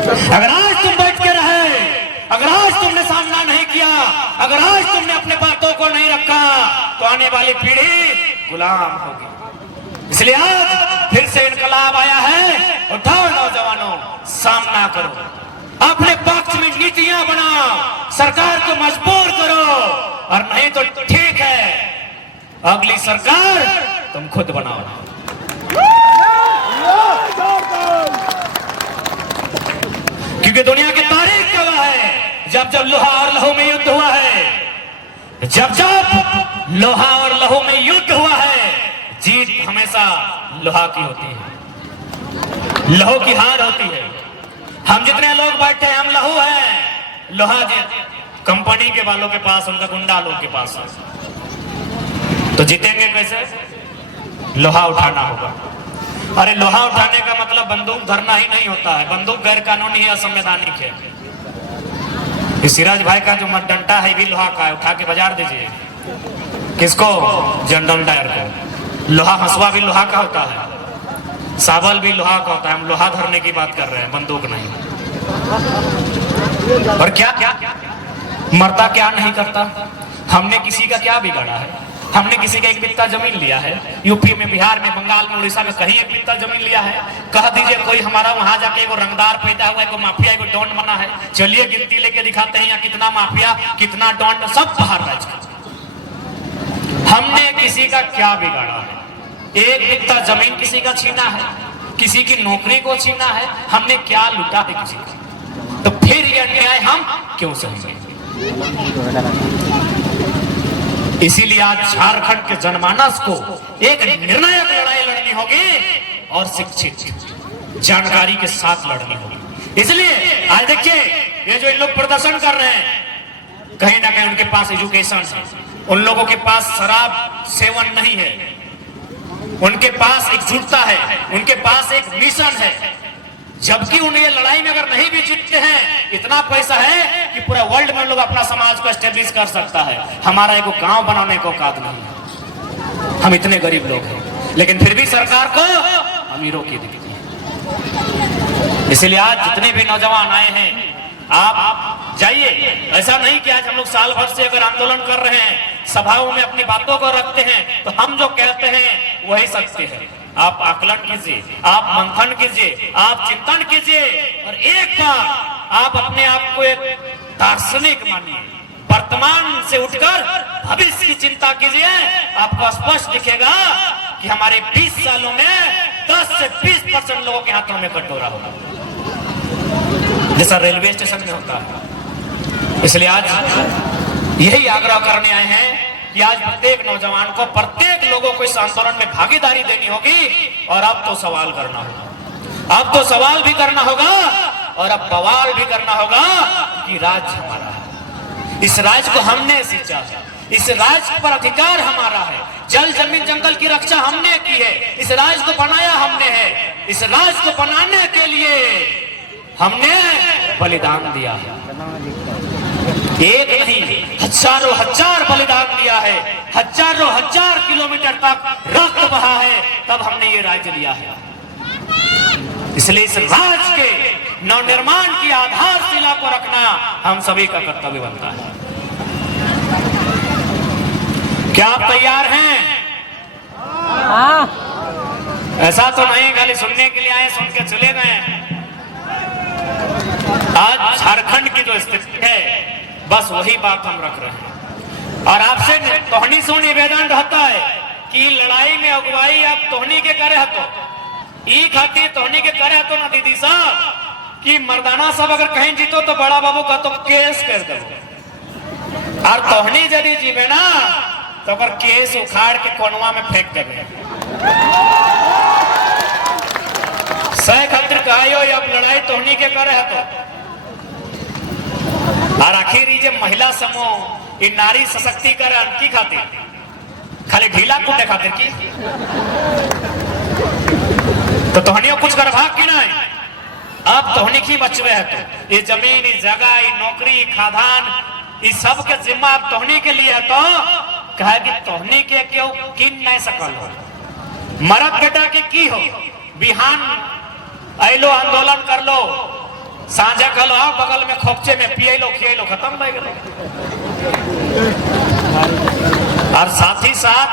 अगर आज तुम बैठ के रहे, अगर आज तुमने सामना नहीं किया, अगर आज तुमने अपने बातों को नहीं रखा, तो आने वाली पीढ़ी गुलाम होगी। इसलिए आज फिर से इनकलाब आया है। उठाओ नौजवानों, सामना करो, अपने पक्ष में नीतियां बनाओ, सरकार को मजबूर करो, और नहीं तो ठीक है, अगली सरकार तुम खुद बनाओ। क्योंकि दुनिया की तारीख गवाह है, जब जब लोहा और लहू में युद्ध हुआ है, जब जब लोहा और लहू में युद्ध हुआ है, जीत हमेशा लोहा की होती है, लहू की हार होती है। हम जितने लोग बैठे हैं, हम लहू हैं, लोहा जी कंपनी के वालों के पास, उनका गुंडा लोग के पास है। तो जीतेंगे कैसे? लोहा उठाना होगा। अरे लोहा उठाने का मतलब बंदूक धरना ही नहीं होता है, बंदूक गैर कानूनी है, असंवैधानिक है। इस सिराज भाई का जो डंडा है भी लोहा का है, उठा के बाजार दीजिए। किसको? जनरल डायर को। लोहा हंसुआ भी लोहा का होता है, सावल भी लोहा का होता है। हम लोहा धरने की बात कर रहे हैं, बंदूक नहीं। और क्या क्या मरता क्या नहीं करता? हमने किसी का क्या बिगाड़ा है? हमने किसी का एक बित्ता जमीन लिया है? यूपी में, बिहार में, बंगाल में, उड़ीसा में कहीं एक बित्ता जमीन लिया है? कह दीजिए कोई हमारा वहां जाके एगो रंगदार पैदा हुआ है, माफिया, एगो डॉन बना है। चलिए गिनती लेके दिखाते हैं यहाँ कितना माफिया, कितना डॉन, सब बाहर राज का। हमने किसी का क्या बिगाड़ा है? एक बित्ता जमीन किसी का छीना है, किसी की नौकरी को छीना है, हमने क्या लूटा है किसी का? तो फिर यह अन्याय हम क्यों सहेंगे? इसीलिए आज झारखंड के जनमानस को एक निर्णायक लड़ाई लड़नी होगी और शिक्षित जानकारी के साथ लड़नी होगी। इसलिए आज देखिए, ये जो इन लोग प्रदर्शन कर रहे हैं, कहीं ना कहीं उनके पास एजुकेशन है, उन लोगों के पास शराब सेवन नहीं है, उनके पास एकजुटता है, उनके पास एक मिशन है। जबकि उन ये लड़ाई में अगर नहीं भी जीतते हैं, इतना पैसा है कि पूरा वर्ल्ड में लोग अपना समाज को एस्टेब्लिश कर सकता है। हमारा एक गांव बनाने को औकात नहीं है, हम इतने गरीब लोग हैं, लेकिन फिर भी सरकार को अमीरों की दिखती है। इसलिए आज जितने भी नौजवान आए हैं, आप जाइए। ऐसा नहीं कि आज हम लोग साल भर से अगर आंदोलन कर रहे हैं, सभाओं में अपनी बातों को रखते हैं, तो हम जो कहते हैं वही सत्य है। आप आकलन कीजिए, आप मंथन कीजिए, आप चिंतन कीजिए, और एक बार आप अपने आप को एक दार्शनिक मानिए। वर्तमान से उठकर भविष्य की चिंता कीजिए। आपको स्पष्ट दिखेगा कि हमारे 20 सालों में 10 से 20% लोगों के हाथों में कटोरा होगा, जैसा रेलवे स्टेशन में होता है। इसलिए आज यही आग्रह करने आए हैं कि आज प्रत्येक नौजवान को, प्रत्येक लोगों को इस आंदोलन में भागीदारी देनी होगी। और अब तो सवाल करना होगा, अब तो सवाल भी करना होगा, और अब बवाल भी करना होगा कि राज्य हमारा है, इस राज्य को हमने सींचा है, इस राज्य पर अधिकार हमारा है, जल जमीन जंगल की रक्षा हमने की है, इस राज्य को बनाया हमने है, इस राज्य को बनाने के लिए हमने बलिदान दिया है। एक नहीं, हजारों हजार बलिदान दिया है, हजारों हजार किलोमीटर तक रक्त बहा है, तब हमने ये राज्य लिया है। इसलिए इस राज्य के नवनिर्माण की आधारशिला को रखना हम सभी का कर्तव्य बनता है। क्या आप तैयार हैं? ऐसा तो नहीं खाली सुनने के लिए आए, सुन के चले गए। आज झारखंड की जो स्थिति है, बस वही बात हम रख रहे हैं। और आपसे तोहनी से निवेदन रहता है कि लड़ाई में अगुवाई आप तोहनी के करे तो ई खातिर तोहनी के करे तो ना दीदी साहब कि मर्दाना साहब अगर कहीं जीतो तो बड़ा बाबू का तो केस कर दो, और तोहनी यदि जीवे ना तो अगर केस उखाड़ के कोनवा में फेंक देवे। सह खातिर कहियो अब लड़ाई तोहनी के करे तो। और आखिर ये महिला समूह, ये नारी सशक्तिकरण की खातिर, खाली ढीला कूटे खातिर की, तो तोहनियों कुछ कर भाग की नहीं। अब तोहनी की बचवे है, तो ये जमीन, ये जगह, ये नौकरी, खादान, ये सब के जिम्मा अब तोहनी के लिए है। तो कहे कि तोहनी के क्यों किन नहीं सकल हो, मरद बेटा के की हो, बिहान ऐलो आंदोलन कर लो, साझा कल आओ बगल में खोपचे में पिए लो खिए लो, खत्म हो गए। और साथ ही साथ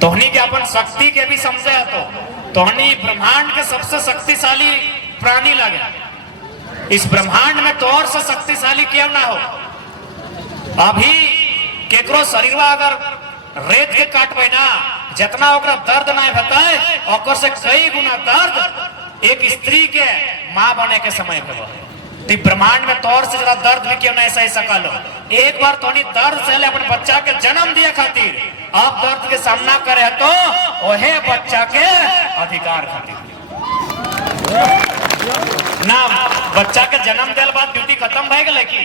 तोहनी के अपन शक्ति के भी समझे तो तोहनी ब्रह्मांड के सबसे शक्तिशाली प्राणी लगे। इस ब्रह्मांड में तो और से शक्तिशाली क्यों ना हो। अभी केकरो शरीरवा अगर रेत के काटबे ना, जितना ओकरा दर्द ना बताए ओकर से कई गुना दर्द एक स्त्री के मां बने के समय पे। तो ब्रह्मांड में तौर से ज्यादा दर्द भी क्यों नहीं सही सकल हो। एक बार तोनी दर्द से अपने बच्चा के जन्म दिए खातिर आप दर्द के सामना करे तो ओहे बच्चा के अधिकार खातिर ना। बच्चा के जन्म दिल बाद ड्यूटी खत्म भए गए कि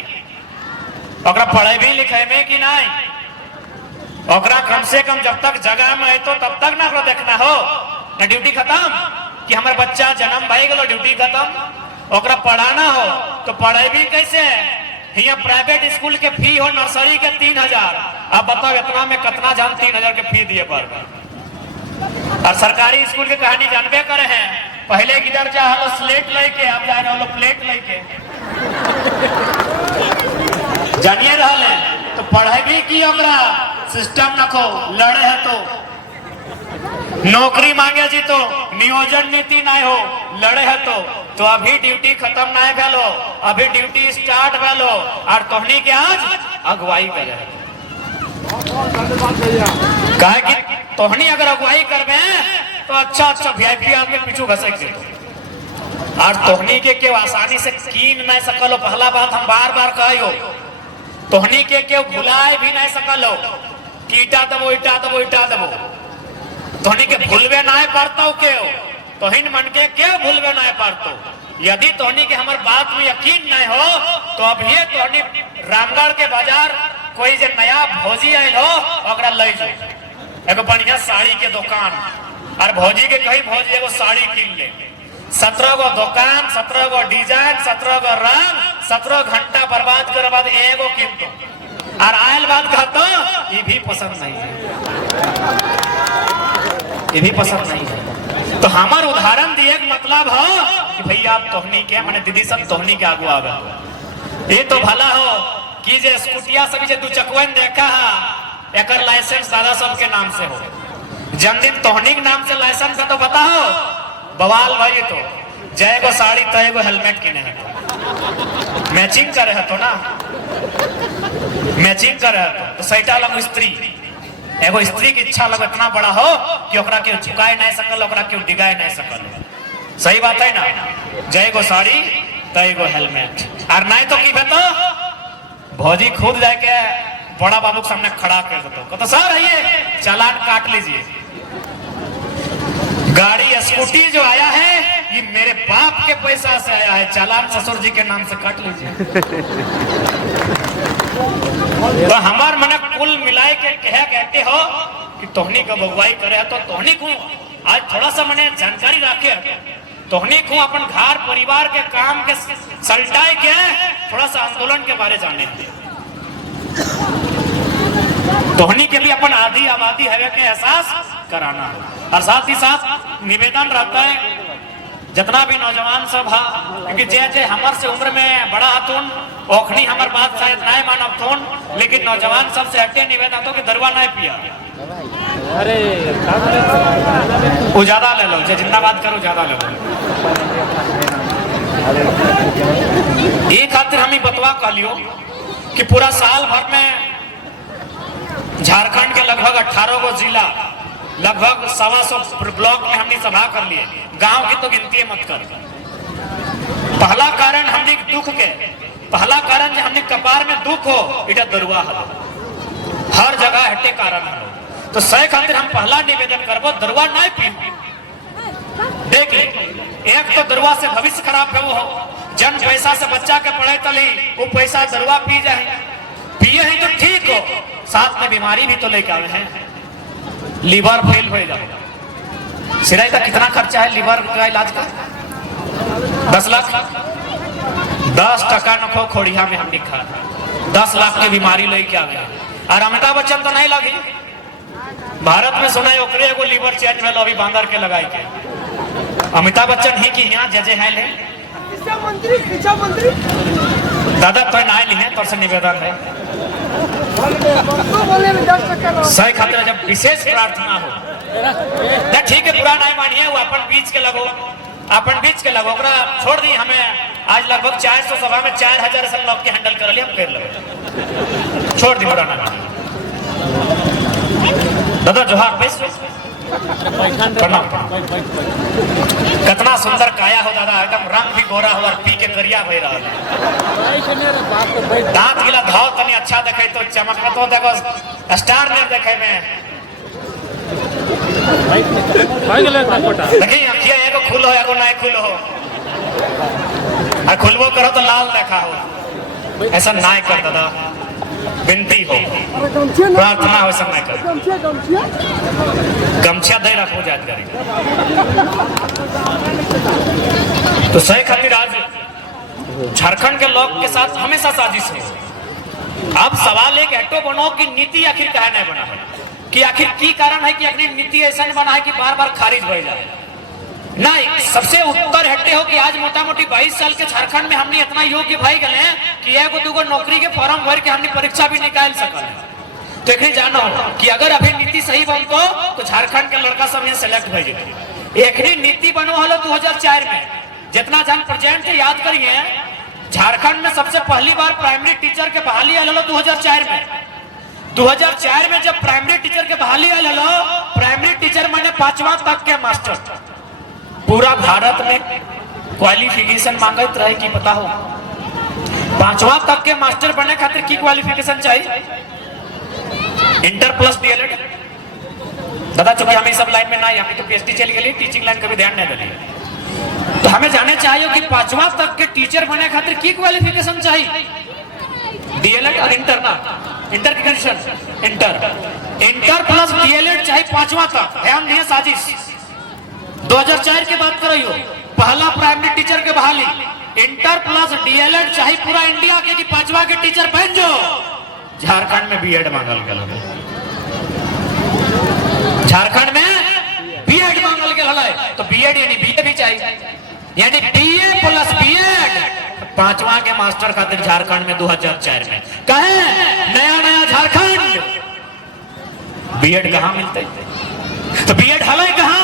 ओकरा पढ़े भी लिखे में कि नहीं, ओकरा कम से कम जब तक जगह में है तो तब तक ना देखना हो ना ड्यूटी खत्म कि हमारे बच्चा जन्म भए गलो ड्यूटी खत्म। ओकरा पढ़ाना हो तो पढ़े भी कैसे। यहाँ प्राइवेट स्कूल के फी हो नर्सरी के 3000, अब बताओ इतना में कितना जान 3000 के फी दिए पर। और सरकारी स्कूल की कहानी जानबे करे हैं, पहले किधर जा लो स्लेट लेके, अब जा रहे हो प्लेट लेके जानिए रहा तो पढ़े भी की ओकरा सिस्टम रखो। लड़े है तो नौकरी मांगे जी तो नियोजन नीति ना हो, लड़े है तो अभी ड्यूटी खत्म ना भेलो, अभी ड्यूटी स्टार्ट भेलो और तोहनी के आज अगुवाई करे। कहे कि तोहनी अगर अगुवाई करबे तो अच्छा अच्छा वीआईपी आदमी पीछू घसक दे और तोहनी के केव आसानी से कीन नहीं सकलो। पहला बात हम बार बार कहियो, तोहनी के केव भुलाए भी नहीं सकलो कि ईटा दबो ईटा दबो ईटा दबो। तोहनी के भूलवे ना पारता के तोहिन मन के क्यों भूलवे ना पारतो। यदि तोहनी के हमार बात में यकीन नहीं हो तो अभी तोहनी रामगढ़ के बाजार कोई जो नया भौजी आयल हो ओकरा ले जाओ, एगो बढ़िया साड़ी के दुकान और भौजी के कही भौजी एगो साड़ी किन ले। 17 गो दुकान, 17 गो डिजाइन, 17 गो रंग, 17 घंटा बर्बाद करे बाद एगो किन दो और आयल बात कहतो ये भी पसंद नहीं है, ये भी पसंद नहीं है। तो हमार उदाहरण दिए मतलब हो कि भैया आप तोहनी के माने दीदी सब तोहनी के आगू आगा। ये तो भला हो कि जे स्कूटिया सभी जे दू चकवन देखा है एकर लाइसेंस दादा सब के नाम से हो। जन्मदिन तोहनी के नाम से लाइसेंस का तो पता हो बवाल भाई। तो जय गो साड़ी तय गो हेलमेट किने है तो मैचिंग करे है तो ना, मैचिंग करे है तो सैटा लग स्त्री एगो स्त्री की इच्छा लग इतना बड़ा हो कि ओकरा के झुकाए नहीं सकल, ओकरा के डिगाए नहीं सकल। सही बात है ना। जय गो साड़ी तय गो हेलमेट और नहीं तो की बेतो भौजी खुद जाके बड़ा बाबू के सामने खड़ा कर देते तो सर आइए चालान काट लीजिए। गाड़ी स्कूटी जो आया है ये मेरे बाप के पैसा से आया है, चालान ससुर जी के नाम से काट लीजिए। तो हमार मन कुल मिलाए के कहते हो कि तोहनी का अगुवाई करे तो तोहनी को आज थोड़ा सा मने जानकारी रखे, तोहनी को अपन घर परिवार के काम के सलटाए के थोड़ा सा आंदोलन के बारे जाने, तोहनी के भी अपन आधी आबादी है के एहसास कराना। और साथ ही साथ निवेदन रहता है जितना भी नौजवान सब है, क्योंकि जे हमार से उम्र में बड़ा हथुन ओखनी हमार बात शायद नहीं मानब थोन, लेकिन नौजवान सबसे हटे निवेदन हो कि दरवा नहीं पिया। अरे वो ज्यादा ले लो, जितना बात करो ज्यादा ले लो। एक खातिर हम बतवा कह लियो कि पूरा साल भर में झारखंड के लगभग 18 गो जिला लगभग 125 ब्लॉक में हमने सभा कर लिए। गांव की तो गिनती मत कर। पहला कारण हमने दुख के, पहला कारण जो हमने कपार में दुख हो इटा दरुआ हो, हर जगह हटे कारण हो। तो सही खातिर हम पहला निवेदन करबो दरुआ नहीं पी। देख ले, एक तो दरुआ से भविष्य खराब है वो हो, जन पैसा से बच्चा के पढ़े तली वो पैसा दरुआ पी जाए, पिए है तो ठीक हो, साथ में बीमारी भी तो लेके आए हैं। लीवर फेल हो जाए, सिराई का कितना खर्चा है लीवर का इलाज का? 10 लाख। 10 टका नको खोड़िया में हम लिखा 10 लाख की बीमारी लेके आ गए। और अमिताभ बच्चन तो नहीं लगी, भारत में सुना है ओकरे एगो लीवर चेंज भेल अभी बांदर के लगाई के। अमिताभ बच्चन ही की यहाँ जजे है ले मंत्री दादा तो ना नहीं है तो से निवेदन है सही खातिर जब विशेष प्रार्थना हो तो ठीक है, पूरा नहीं मानिए, वो अपन बीच के लगो, अपन बीच के लगो, ओकरा छोड़ दी। हमें आज लगभग 400 सभा में 4000 से लोग के हैंडल कर लिया, हम कर लगे, छोड़ दी, पूरा ना मानिए। दादा जोहार, प्रणाम। कितना सुंदर काया हो दादा, एकदम रंग भी गोरा हो और पी के करिया भई रहा है। दांत गिला धाव तनी अच्छा देखे तो चमकत हो, देखो स्टार ने देखे में देखिए अखिया एगो खुल हो एगो नहीं खुल हो, और खुलबो करो तो लाल देखा हो, ऐसा ना कर दादा, विनती हो, प्रार्थना हो, ऐसा ना कर। गमछा दे रखो जात करी तो सही खातिर आज झारखंड के लोग के साथ हमेशा साजिश है। अब सवाल एक हटो बनो कि नीति आखिर कहा नहीं बना है, कि आखिर की कारण है कि अपनी नीति ऐसा नहीं बना है कि बार बार खारिज हो जाए। नहीं, सबसे उत्तर हटते हो कि आज मोटा मोटी 22 साल के झारखंड में हमने इतना योग्य भाई गए हैं कि एगो दूगो नौकरी के फॉर्म भर के हमने परीक्षा भी निकाल सकल। तो एक जानो कि अगर अभी नीति सही बनतो तो झारखंड के लड़का सब यहाँ सेलेक्ट हो जाए। एक नीति बनो हलो 2004 में, जितना जान प्रेजेंट याद करिए, झारखंड में सबसे पहली बार प्राइमरी टीचर के बहाली आल 2004 में। 2004 में जब प्राइमरी टीचर के बहाली आल, प्राइमरी टीचर माने 5वां तक के मास्टर। पूरा भारत में क्वालिफिकेशन मांगत रहे कि पता हो 5वां तक के मास्टर बने खातिर की क्वालिफिकेशन चाहिए? Inter plus DElEd. दादा चूंकि हमें सब लाइन में ना, हमें तो पीएचडी चली गई, टीचिंग लाइन कभी ध्यान नहीं दिली, तो हमें जाने चाहिए कि 5वां तक के टीचर बने खातिर की क्वालिफिकेशन चाहिए? डीएलएड और इंटर ना, इंटर की कंडीशन इंटर प्लस डीएलएड चाहिए 5वां तक। ध्यान दिए, साजिश 2004 की बात कर रही हो, पहला प्राइमरी टीचर के बहाली, इंटर प्लस डीएलएड चाहिए पूरा इंडिया के कि 5वां के टीचर बन जो। झारखंड में बीएड मांगल गया, झारखंड में बीएड मांगल गया, तो बीएड यानी बीए भी चाहिए, यानी बीए प्लस बीएड 5वां के मास्टर खातिर झारखंड में 2004 में कहे नया नया झारखंड बीएड कहां मिलते? तो बीएड हले कहां?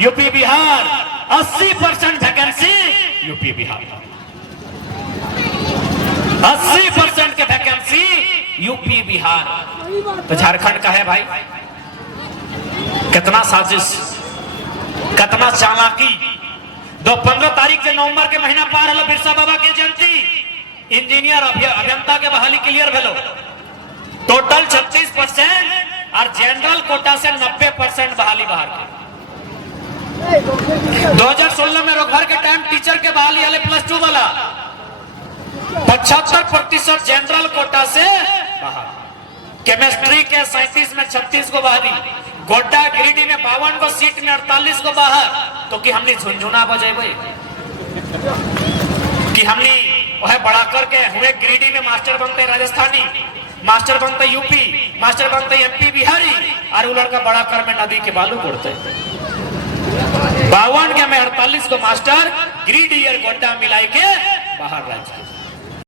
UP Bihar 80% vacancy UP Bihar, 80% के वैकेंसी यूपी बिहार। तो झारखंड का है भाई, कितना साजिश, कितना चालाकी। 15 तारीख से नवंबर के महीना पार हलो, बिरसा बाबा के जयंती, इंजीनियर अभियंता के बहाली क्लियर भेलो, टोटल 36% और जनरल कोटा से 90% बहाली बाहर के। 2016 में रोजगार के टाइम टीचर के बहाली वाले +2 वाला 75% जनरल कोटा से बाहर, केमिस्ट्री के 37 में 36 को बहाली, गोड्डा गिरिडीह में 52 को सीट में 48 को बाहर। तो कि हमने झुनझुना बजे भाई कि हमने वह बड़ा करके हुए गिरिडीह में मास्टर बनते राजस्थानी, मास्टर बनते यूपी, मास्टर बनते एमपी बिहारी, और वो लड़का बड़ा कर में नदी के बालू कोड़ते 52 के में 48 को मास्टर गिरिडीह और गोड्डा मिलाई के बाहर राज्य।